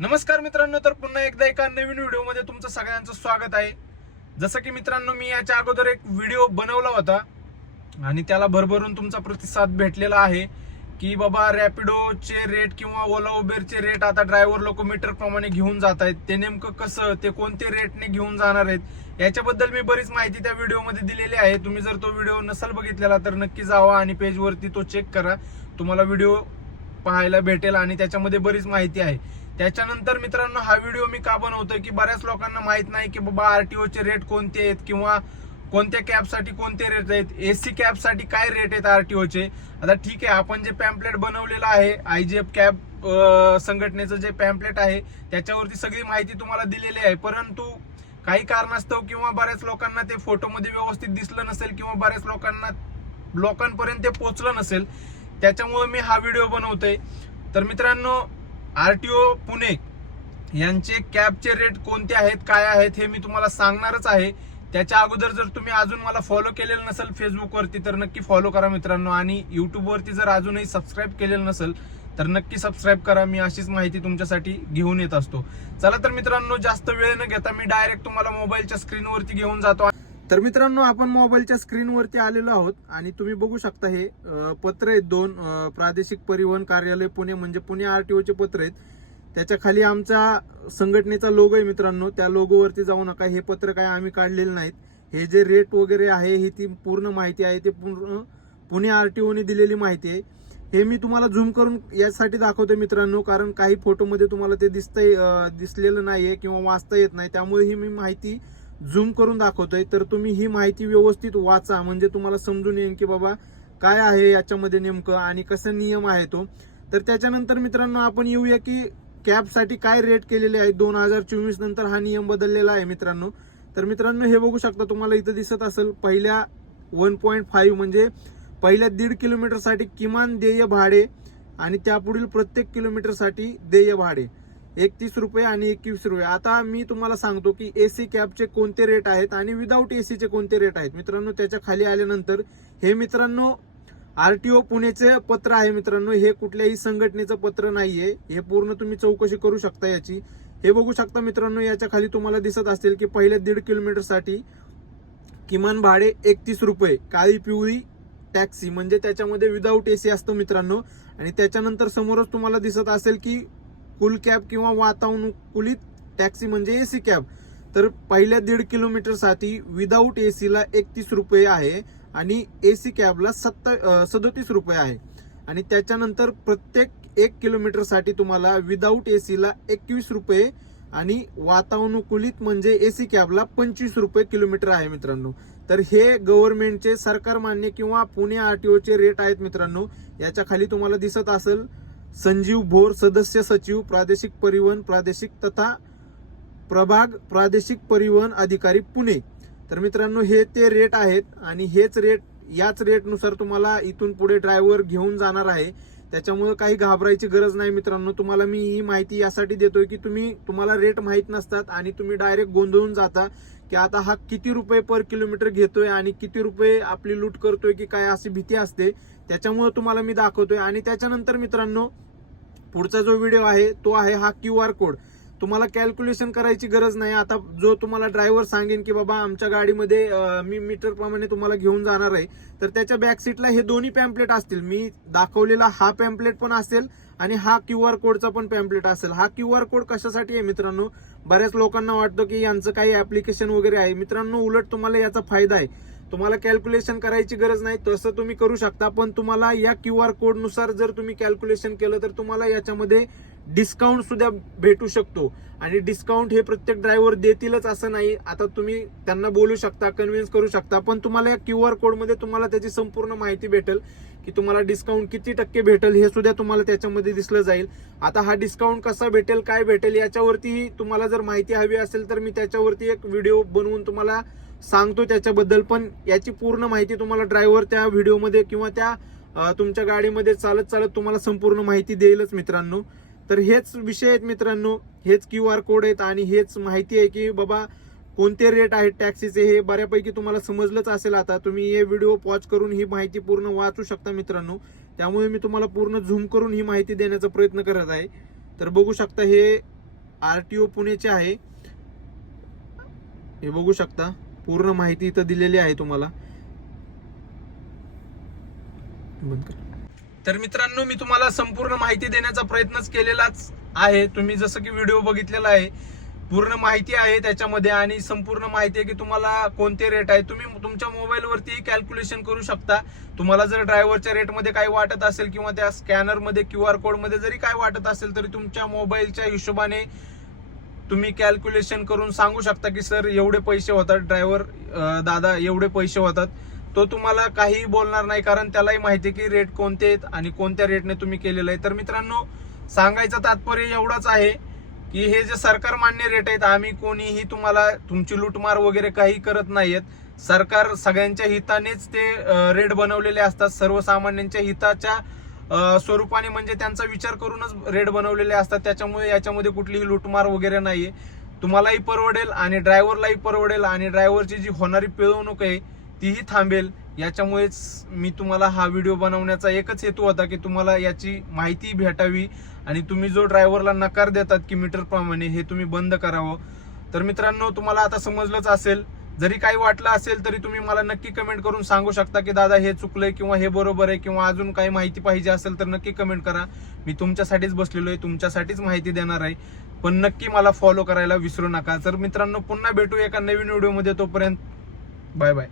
नमस्कार मित्रांनो तर पुन्हा एकदा एका नवीन व्हिडिओमध्ये तुमचं सगळ्यांचं स्वागत आहे. जसं की मित्रांनो मी याच्या अगोदर एक व्हिडिओ बनवला होता आणि त्याला भरभरून तुमचा प्रतिसाद भेटलेला आहे की बाबा रॅपिडोचे रेट किंवा ओला उबेरचे रेट आता ड्रायव्हर लोक मीटर प्रमाणे घेऊन जात आहेत. ते नेमकं कसं ते कोणते रेटने घेऊन जाणार आहेत याच्याबद्दल मी बरीच माहिती त्या व्हिडिओमध्ये दिलेली आहे. तुम्ही जर तो व्हिडिओ नसेल बघितलेला तर नक्की जावा आणि पेजवरती तो चेक करा. तुम्हाला व्हिडिओ पाहायला भेटेल आणि त्याच्यामध्ये बरीच माहिती आहे. त्याच्यानंतर मित्रांनो हा व्हिडिओ मी का बनवतोय की बऱ्याच लोकांना माहीत नाही की बाबा आरटीओचे रेट कोणते आहेत किंवा कोणत्या कॅबसाठी कोणते रेट आहेत एसी कॅबसाठी काय रेट आहेत आरटीओचे आता ठीक आहे आपण जे पॅम्पलेट बनवलेलं आहे आय जे कॅब संघटनेचं जे पॅम्पलेट आहे त्याच्यावरती सगळी माहिती तुम्हाला दिलेली आहे. परंतु काही कारणास्तव किंवा बऱ्याच लोकांना ते फोटोमध्ये व्यवस्थित दिसलं नसेल किंवा बऱ्याच लोकांना लोकांपर्यंत ते पोचलं नसेल त्याच्यामुळे मी हा व्हिडिओ बनवतोय. तर मित्रांनो आरटीओ पुणे यांचे कॅबचे रेट कोणते आहेत काय आहेत हे मी तुम्हाला सांगणारच आहे. त्याच्या अगोदर जर तुम्ही अजून मला फॉलो केलेलं नसेल फेसबुकवरती तर नक्की फॉलो करा मित्रांनो. आणि युट्यूबवरती जर अजूनही सबस्क्राईब केलेलं नसेल तर नक्की सबस्क्राईब करा. मी अशीच माहिती तुमच्यासाठी घेऊन येत असतो. चला तर मित्रांनो जास्त वेळ न घेता मी डायरेक्ट तुम्हाला मोबाईलच्या स्क्रीनवरती घेऊन जातो. तर मित्रांनो आपण मोबाईलच्या स्क्रीनवरती आलेलो आहोत आणि तुम्ही बघू शकता हे पत्र आहेत दोन प्रादेशिक परिवहन कार्यालय पुणे म्हणजे पुणे आरटीओचे पत्र आहेत. त्याच्याखाली आमचा संघटनेचा लोगो आहे मित्रांनो. त्या लोगोवरती जाऊ नका. हे पत्र काय आम्ही काढलेलं नाहीत. हे जे रेट वगैरे आहे ही ती पूर्ण माहिती आहे. ते पूर्ण पुणे आरटीओने दिलेली माहिती आहे. हे मी तुम्हाला झूम करून यासाठी दाखवतोय मित्रांनो कारण काही फोटोमध्ये तुम्हाला ते दिसतंय दिसलेलं दिसलेलं नाहीये किंवा वाचता येत नाही. त्यामुळे ही मी माहिती झूम करून दाखवतोय तर तुम्ही ही माहिती व्यवस्थित वाचा. म्हणजे तुम्हाला समजून येईल की बाबा काय आहे याच्यामध्ये नेमकं आणि कसा नियम आहे तो. तर त्याच्यानंतर मित्रांनो आपण येऊया की कॅबसाठी काय रेट केलेले आहेत दोन हजार चोवीस नंतर हा नियम बदललेला आहे मित्रांनो. तर मित्रांनो हे बघू शकता तुम्हाला इथं दिसत असेल पहिल्या वन पॉईंट फाईव्ह म्हणजे पहिल्या दीड किलोमीटरसाठी किमान देय भाडे आणि त्यापुढील प्रत्येक किलोमीटरसाठी देय भाडे. एकतीस रुपये आणि एकवीस रुपये. आता मी तुम्हाला सांगतो की एसी कॅबचे कोणते रेट आहेत आणि विदाऊट एसीचे कोणते रेट आहेत? मित्रांनो त्याच्याखाली आल्यानंतर हे मित्रांनो आरटीओ पुणेचे पत्र आहे मित्रांनो. हे कुठल्याही संघटनेचं पत्र नाहीये. हे पूर्ण तुम्ही चौकशी करू शकता याची. हे बघू शकता मित्रांनो याच्या खाली तुम्हाला दिसत असेल की पहिल्या दीड किलोमीटरसाठी किमान भाडे एकतीस रुपये. काळी पिवळी टॅक्सी म्हणजे त्याच्यामध्ये विदाऊट एसी असतो मित्रांनो. आणि त्याच्यानंतर समोरच तुम्हाला दिसत असेल की फुल कॅब किंवा वातानुकूलित टॅक्सी म्हणजे ए सी कॅब. तर पहिल्या दीड किलोमीटरसाठी विदाऊट ए सीला एकतीस रुपये आहे आणि ए सी कॅबला सत्ता सदोतीस रुपये आहे. आणि त्याच्यानंतर प्रत्येक एक किलोमीटरसाठी तुम्हाला विदाऊट ए सीला एकवीस रुपये आणि वातानुकूलित म्हणजे ए सी कॅबला पंचवीस रुपये किलोमीटर आहे मित्रांनो. तर हे गव्हर्नमेंटचे सरकार मान्य किंवा पुणे आर टी ओचे रेट आहेत मित्रांनो याच्या खाली तुम्हाला दिसत असेल. संजीव भोर सदस्य सचिव प्रादेशिक परिवहन प्रादेशिक तथा प्रभाग प्रादेशिक परिवहन अधिकारी पुणे. तर मित्रांनो हे ते रेट आहेत आणि हेच रेट याच रेटनुसार तुम्हाला इथून पुढे ड्रायव्हर घेऊन जाणार आहे. त्याच्यामुळे काही घाबरायची गरज नाही मित्रांनो. तुम्हाला मी ही माहिती यासाठी देतोय की तुम्ही तुम्हाला रेट माहीत नसतात आणि तुम्ही डायरेक्ट गोंधळून जाता की आता हा किती रुपये पर किलोमीटर घेतोय आणि किती रुपये आपली लूट करतोय की काय अशी भीती असते. त्याच्यामुळे तुम्हाला मी दाखवतोय. आणि त्याच्यानंतर मित्रांनो पुढचा जो व्हिडिओ आहे तो आहे हा क्यू आर कोड तुम्हाला कॅल्क्युलेशन करायची गरज नाही. आता जो तुम्हाला ड्रायव्हर सांगेन की बाबा आमच्या गाडीमध्ये मी मीटर प्रमाणे तुम्हाला घेऊन जाणार आहे. तर त्याच्या बॅक सीटला हे दोन्ही पॅम्पलेट असतील. मी दाखवलेला हा पॅम्पलेट पण असेल आणि हा क्यू आर कोडचा पण पॅम्पलेट असेल. हा क्यू आर कोड कशासाठी आहे मित्रांनो? बऱ्याच लोकांना वाटतं की यांचं काही ऍप्लिकेशन वगैरे आहे. मित्रांनो उलट तुम्हाला याचा फायदा आहे. तुम्हाला कॅल्क्युलेशन करायची गरज नाही. तसं तुम्ही करू शकता. पण तुम्हाला या क्यू आर कोडनुसार जर तुम्ही कॅल्क्युलेशन केलं तर तुम्हाला याच्यामध्ये डिस्काउंट सुद्धा भेटू शकतो. आणि डिस्काउंट हे प्रत्येक ड्रायव्हर देतीलच असं नाही. आता तुम्ही त्यांना बोलू शकता कन्व्हिन्स करू शकता पण तुम्हाला या क्यू आर कोडमध्ये तुम्हाला त्याची संपूर्ण माहिती भेटेल की तुम्हाला डिस्काउंट किती टक्के भेटेल हे सुद्धा तुम्हाला त्याच्यामध्ये दिसलं जाईल. आता हा डिस्काउंट कसा भेटेल काय भेटेल याच्यावरतीही तुम्हाला जर माहिती हवी असेल तर मी त्याच्यावरती एक व्हिडिओ बनवून तुम्हाला सांगतो त्याच्याबद्दल. पण याची पूर्ण माहिती तुम्हाला ड्रायव्हर त्या व्हिडिओमध्ये किंवा त्या तुमच्या गाडीमध्ये चालत चालत तुम्हाला संपूर्ण माहिती देईलच मित्रांनो. तर हेच विषय आहेत मित्रांनो. हेच क्यू आर कोड आहेत आणि हेच माहिती आहे की बाबा कोणते रेट आहेत टॅक्सीचे हे बऱ्यापैकी तुम्हाला समजलंच असेल आता. तुम्ही हे व्हिडिओ पॉज करून ही माहिती पूर्ण वाचू शकता मित्रांनो. त्यामुळे मी तुम्हाला पूर्ण झूम करून ही माहिती देण्याचा प्रयत्न करत आहे. तर बघू शकता हे आर टी ओ पुणेचे आहे. हे बघू शकता. पूर्ण माहिती इथं दिलेली आहे तुम्हाला. बंद कर. तर मित्रांनो मी तुम्हाला संपूर्ण माहिती देण्याचा प्रयत्नच केलेलाच आहे. तुम्ही जसं की व्हिडिओ बघितलेला आहे पूर्ण माहिती आहे त्याच्यामध्ये आणि संपूर्ण माहिती आहे की तुम्हाला कोणते रेट आहे. तुम्ही तुमच्या मोबाईलवरती कॅल्क्युलेशन करू शकता. तुम्हाला जर ड्रायव्हरच्या रेटमध्ये काही वाटत असेल किंवा त्या स्कॅनरमध्ये क्यू आर कोडमध्ये जरी काय वाटत असेल तरी तुमच्या मोबाईलच्या हिशोबाने तुम्ही कॅल्क्युलेशन करून सांगू शकता की सर एवढे पैसे होतात ड्रायव्हर दादा एवढे पैसे होतात. तो तुम्हाला काहीही बोलणार नाही कारण त्यालाही माहिती आहे की रेट कोणते आहेत आणि कोणत्या रेटने तुम्ही केलेलं आहे. तर मित्रांनो सांगायचं तात्पर्य एवढंच आहे की हे जे सरकार मान्य रेट आहेत आम्ही कोणीही तुम्हाला तुमची लूटमार वगैरे काही करत नाहीयेत. सरकार सगळ्यांच्या हितानेच ते रेट बनवलेले असतात. सर्वसामान्यांच्या हिताच्या स्वरूपाने म्हणजे त्यांचा विचार करूनच रेट बनवलेले असतात. त्याच्यामुळे याच्यामध्ये कुठलीही लूटमार वगैरे नाहीये. तुम्हालाही परवडेल आणि ड्रायव्हरलाही परवडेल आणि ड्रायव्हरची जी होणारी पिळवणूक आहे तीही थांबेल. याच्यामुळेच मी तुम्हाला हा व्हिडिओ बनवण्याचा एकच हेतू होता की तुम्हाला याची माहिती भेटावी आणि तुम्ही जो ड्रायव्हरला नकार देतात की मीटरप्रमाणे हे तुम्ही बंद करावं. तर मित्रांनो तुम्हाला आता समजलंच असेल. जरी काही वाटलं असेल तरी तुम्ही मला नक्की कमेंट करून सांगू शकता की दादा हे चुकलंय किंवा हे बरोबर आहे किंवा अजून काही माहिती पाहिजे असेल तर नक्की कमेंट करा. मी तुमच्यासाठीच बसलेलो आहे तुमच्यासाठीच माहिती देणार आहे. पण नक्की मला फॉलो करायला विसरू नका. तर मित्रांनो पुन्हा भेटू एका नवीन व्हिडिओमध्ये. तोपर्यंत बाय बाय